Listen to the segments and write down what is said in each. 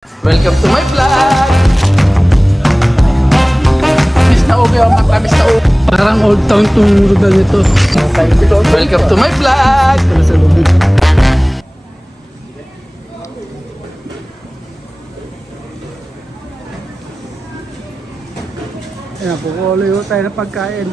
Welcome to my vlog! Miss na ubi ang mata, miss na ubi. Parang old town tong lugar nito. Welcome to my vlog! Sa lubid. Ayan, pukuloy tayo ng pagkain.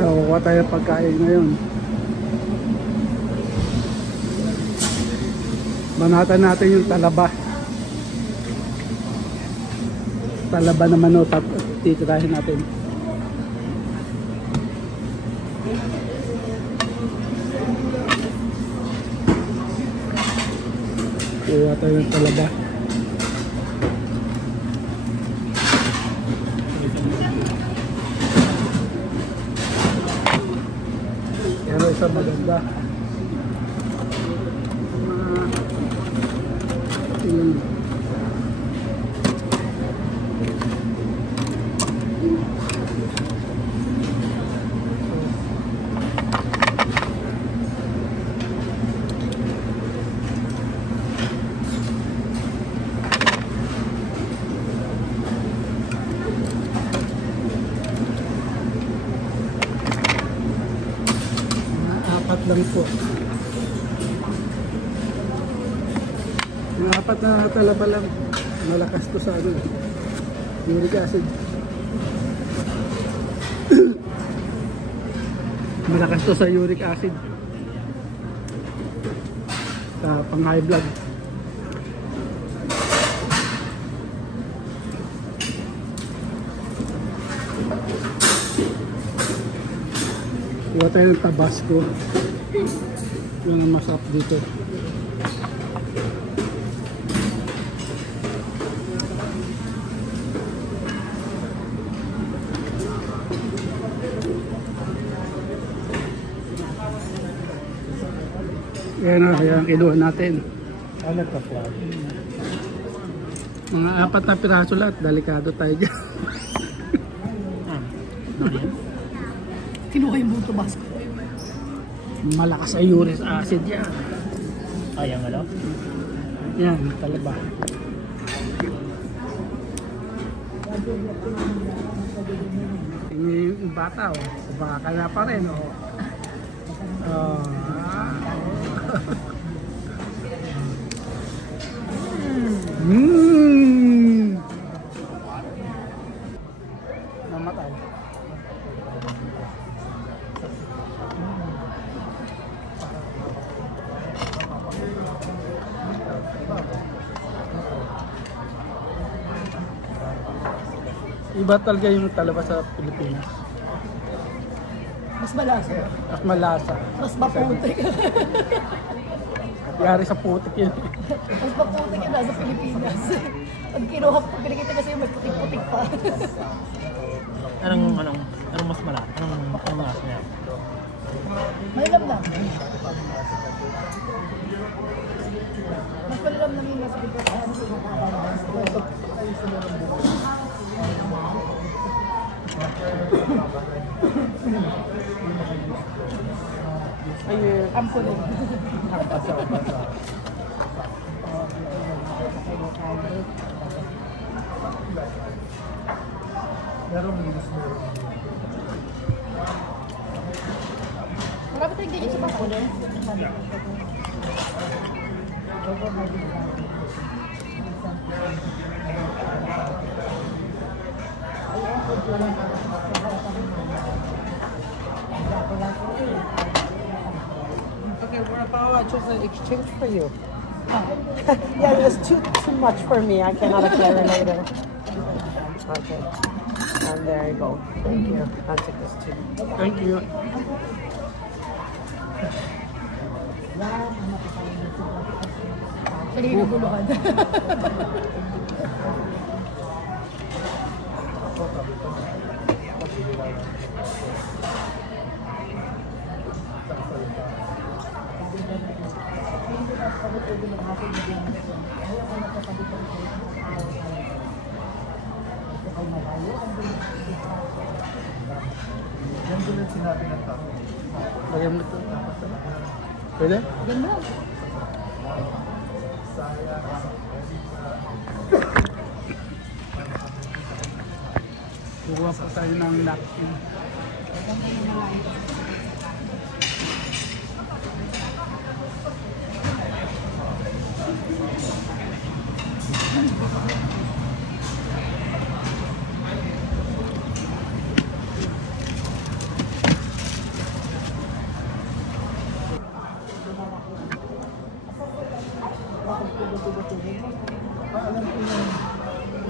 Kukuha tayo ng pagkain ngayon. Banatan natin yung talaba. Talaba naman o, titirahin natin. Kuha tayo ng talaba. Pero isang maganda. Apat lang po. Yung apat na talaba lang, malakas to sa ano, uric acid. Malakas to sa uric acid. Sa pang high blood. Iwa tayo ng Tabasco. Yun ang masarap dito. Yan na, yan ang kiluhan natin. Ano ka po? Mga apat na piraso lahat, delikado tayo dyan. Kinuha yung buto Tabasco. Malakas ay uric acid yan. Ayang ano? Yan, talaba. Tingin yung bata, oh. Baka na pa rin, oh. Namatay. Iba talaga yung talaba sa Pilipinas. Mas malasa. Mas malasa. Mas maputik. Yari sa putik yun. Mas maputik yun nasa Pilipinas. Pag kinuha ko, pinakita kasi yung may putik-putik pa. Anong mas malaki? Anong malaki niya? Malalam lang. Mas malalam lang yung nasa Pilipinas. Ay, Ampo din. Marami tayong ganyan sa Bacolod. Okay, what about just an exchange for you? Yeah, it was too much for me. I cannot acquire later. Okay. And there you go. Thank you. I'll take this too. thank you. Siya yung naguluhan. Lagyan mo ito. Pwede? Ganda. Kukuha pa tayo ng napkin.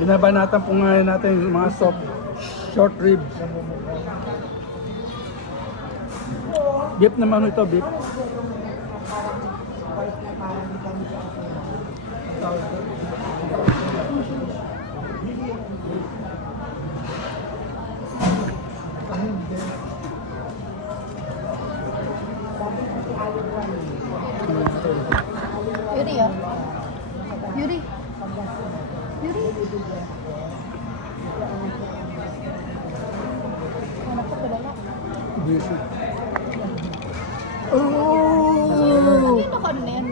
Binabanatan po ngayon natin yung mga short ribs. Beef naman ito, beef. Yuri ah. Yuri. Yuri. Anak ko kilala. Busy. Kanino ka na yan?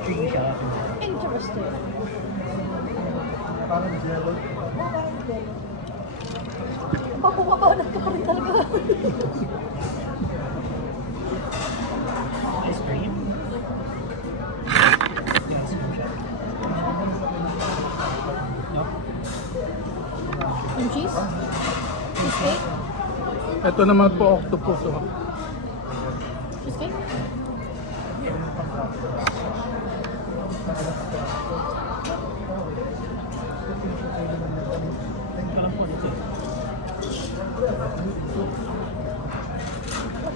Hindi siya. Interesting. Papapabanat ka pa rin talaga. Ice cream? Ice cream siya. No? Yung cheese? Cheesecake? Ito naman po octopus. Oh. Cheesecake? Ito lang po dito.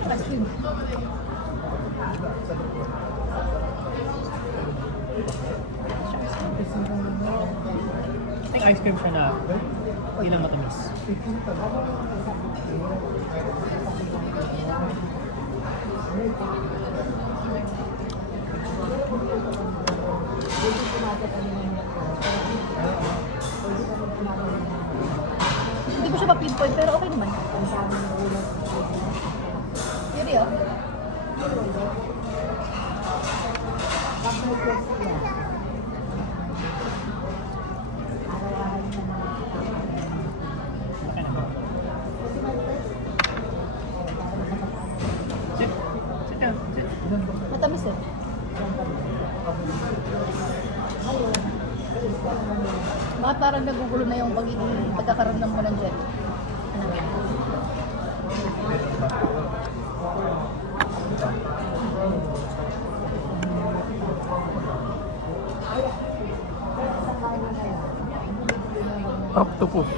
Ice cream. I think ice cream siya na hindi lang matamis. Hindi ko siya ma-pinpoint pero okay naman. Yuri ah. Sit. Sit down. Sit. Matamis eh. Bakit parang nagugulo na yung pagiging pagkakaroon mo ng jelly? Octopus.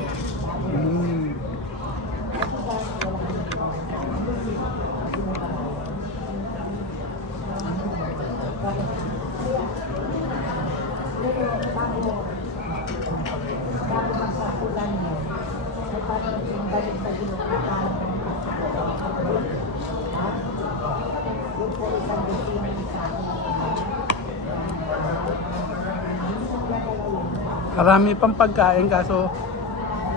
Marami pang pagkain kaso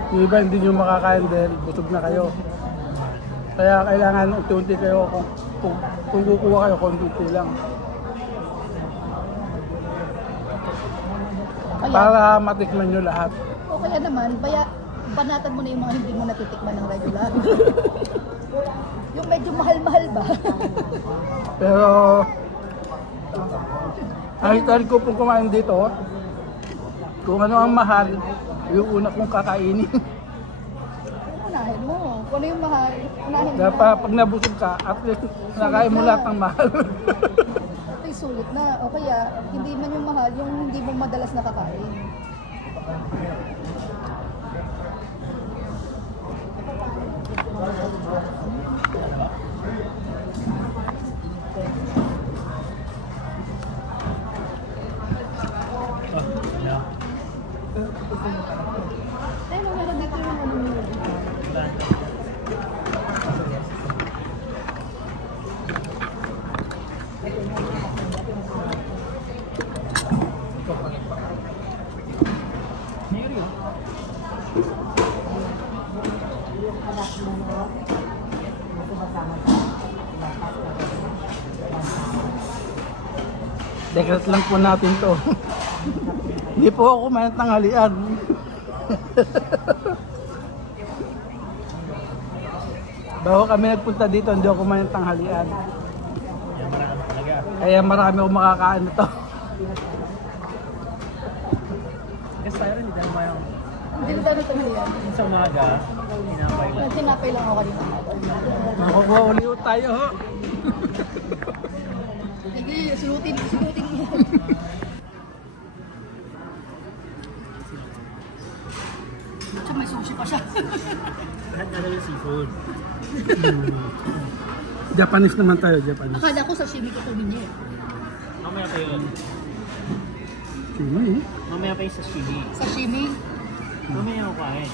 yung iba hindi nyo makakain dahil busog na kayo. Kaya kailangan unti-unti kayo kung kukuha kayo, konti lang. Kaya, Para matikman nyo lahat. o kaya naman, banatan mo na yung mga hindi mo natitikman ng regular. Yung medyo mahal-mahal ba? Pero nakita ko pong kumain dito, kung ano ang mahal, yung una kong kakainin. Unahin mo. Kung ano yung mahal, unahin mo. Dapat pag nabusog ka, at least nakain mo lahat ng mahal. Ito'y sulit na. O kaya, hindi man yung mahal, yung hindi mo madalas nakakain. Ayun, meron dito yung ano nyo. Decret lang po natin to. Hindi po ako kumain ng tanghalian. Bago kami nagpunta dito, hindi ako kumain ng tanghalian. Yan, marami talaga. Kaya marami akong makakain nito. Kasi tayo rin, hindi tayo mayang Hindi na dami ito yan. sa umaga, hinapay lang. Sinapay lang ako kanina. Makukuha ulit tayo ho. Sige, sulutin mo. Tsaka may sushi pa siya. Lahat na lang yung seafood. Japanese naman tayo, Japanese. Akala ko sashimi ko kunin niya eh. Mamaya pa yun. Sini. Mamaya pa yung sashimi. Sashimi? Mamaya ako kain.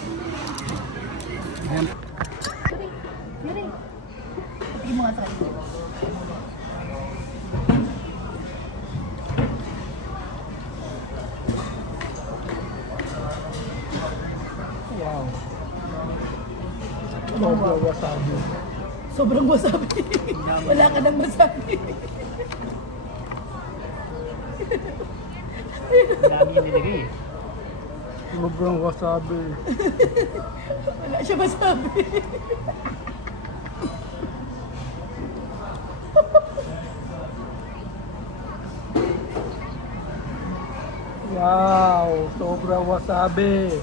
Ayan. Yari. Patigin mo nga sa kanila. Wow. Sobrang wasabi. Sobrang wasabi. Wala ka nang masabi. Ang dami yung nilagay eh. Sobrang wasabi. Wala siya masabi. Wow, sobrang wasabi.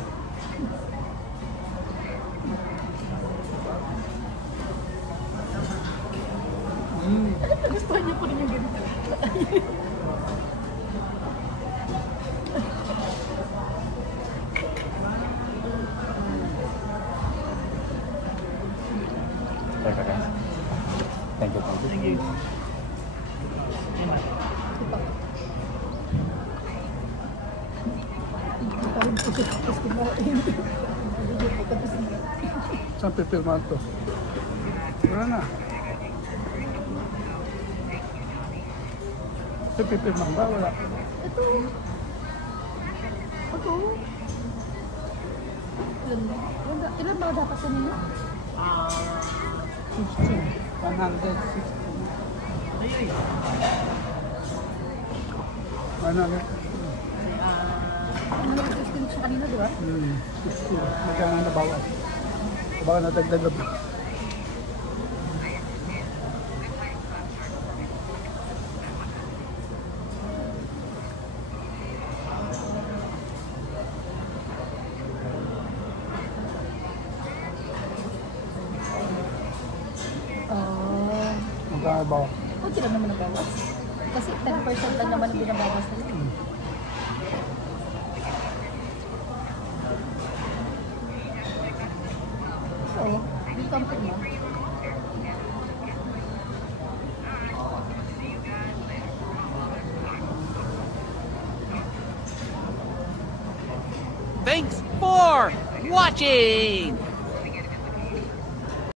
Nagustuhan niyo po rin yung ganito. Thank you. Thank you. Parang po siya tapos kumain. Saan pipirman to? Wala na. Saan pipirman ba? Wala. Ito. Ito. Ilan ba dapat sa ninyo? 16. 160. Ayun. 100. Ano naman yung siya kanina, di ba? 16. Magkano na bawas? Baka natagdagan pa. Magkano bawas? Okay lang naman ang bawas. Kasi 10% lang naman ang binabawas nila. So, di camping mo. Thanks for watching!